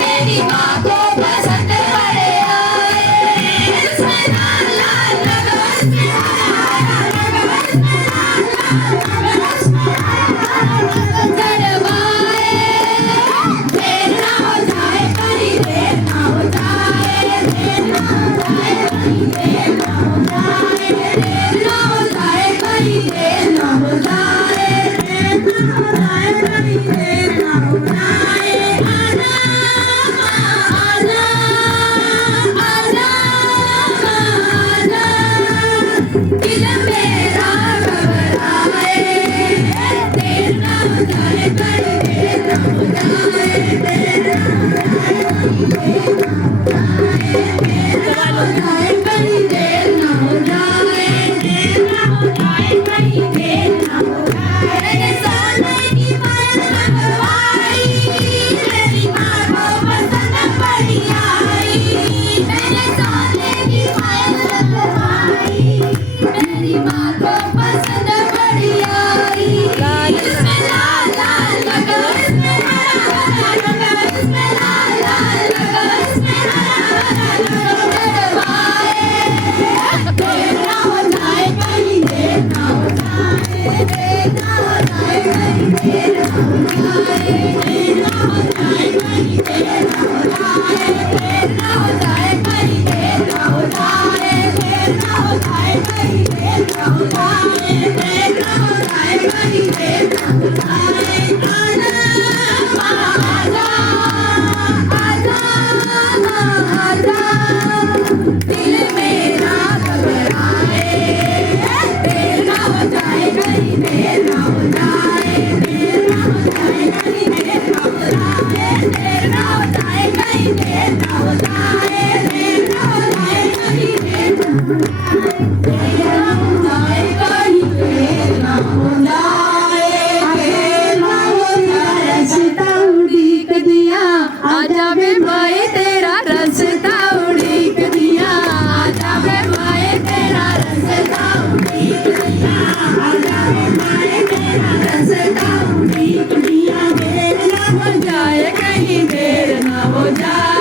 मेरी माँ को पसंद बड़े आए, उसमें लाल लाल लगा, उसमें हरा लगा, उसमें लाल लाल लगा, उसमें हरा चढ़वाए, देर ना हो जाए, कहीं देर ना हो जाए, देर ना हो जाए, कहीं देर ना हो जाए, देर ना हो जाए, कहीं देर ना हो जाए, देर ना हो जाए, कहीं देर ना हो जाए। आजा आजा आजा दिल मेरा घबराए, देर ना हो जाए, कहीं देर ना हो जाए, देर ना हो जाए, कहीं देर ना हो जाए, देर ना हो जाए, कहीं देर ना हो जाए, देर ना हो जाए, कहीं देर ना हो जाए। मैंने सोने की पायल लगवाई, मेरी माँ को पसंद बड़ी आई, मैंने सोने की पायल लगवाई, मेरी माँ को पसंद बड़ी आई। इसमें लाल लाल लगा, इसमें हरा हरा लगा, इसमें लाल लाल लगा, इसमें हरा हरा लगा, चढ़वाए, देर ना हो जाए, कहीं देर ना हो जाए, देर ना हो जाए, कहीं देर ना हो जाए, देर ना हो जाए, कहीं देर ना हो जाए, देर ना हो जाए, कहीं देर ना हो जाए, देर ना हो जाए, कहीं देर ना हो जाए, देर ना हो जाए, कहीं देर ना हो जाए। आजा आजा आजा दिल मेरा घबराए, देर ना हो जाए, कहीं देर ना हो जाए, देर ना हो जाए, कहीं देर ना हो जाए, देर ना हो जाए, कहीं देर ना हो जाए, देर ना हो जाए, कहीं देर ना हो जाए, देर ना हो जाए, कहीं देर ना हो जाए, देर ना हो जाए। रास्ता उड़ीक दिया, आजा वे माए तेरा रास्ता उड़ीक दिया, आजा वे माए तेरा रास्ता उड़ीक दिया, आजा वे माए तेरा रास्ता उड़ीक दिया, देर ना हो जाए, कहीं देर ना हो जाए।